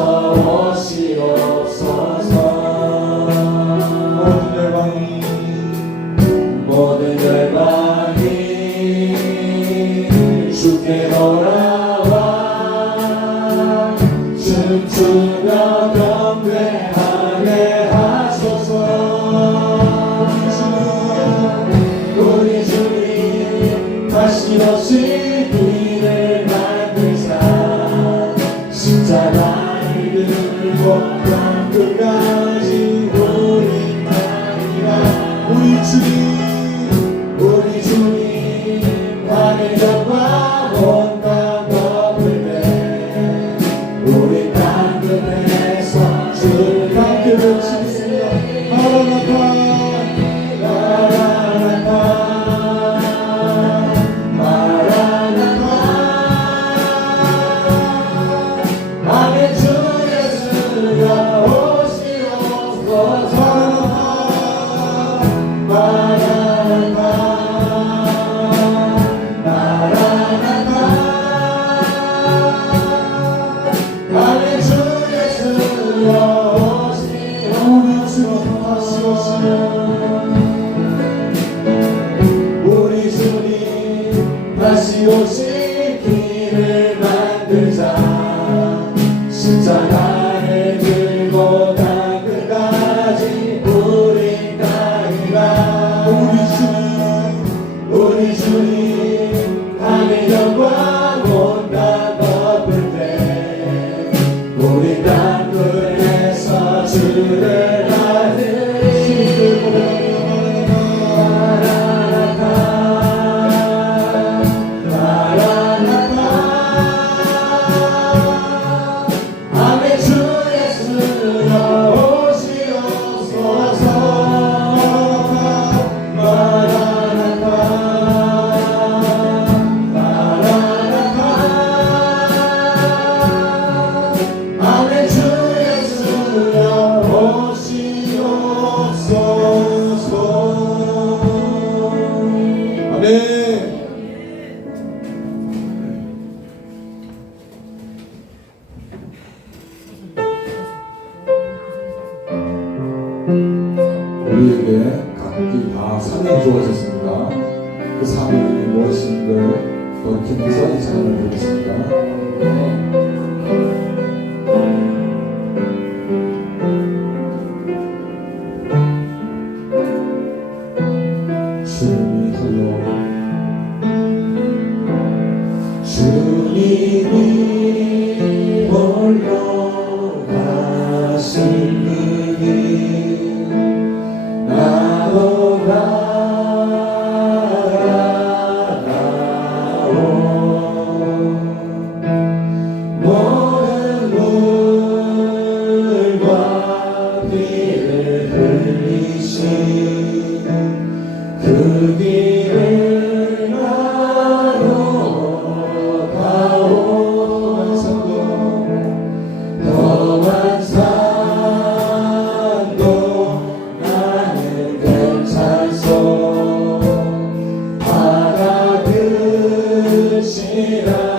무서워시옵소서. Senhor, Senhor. 열일에 각기 다 상이 주어졌습니다. 그 상이 무엇인가를 돌키면서 이 시간을 드리겠습니다. Yeah.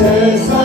세상.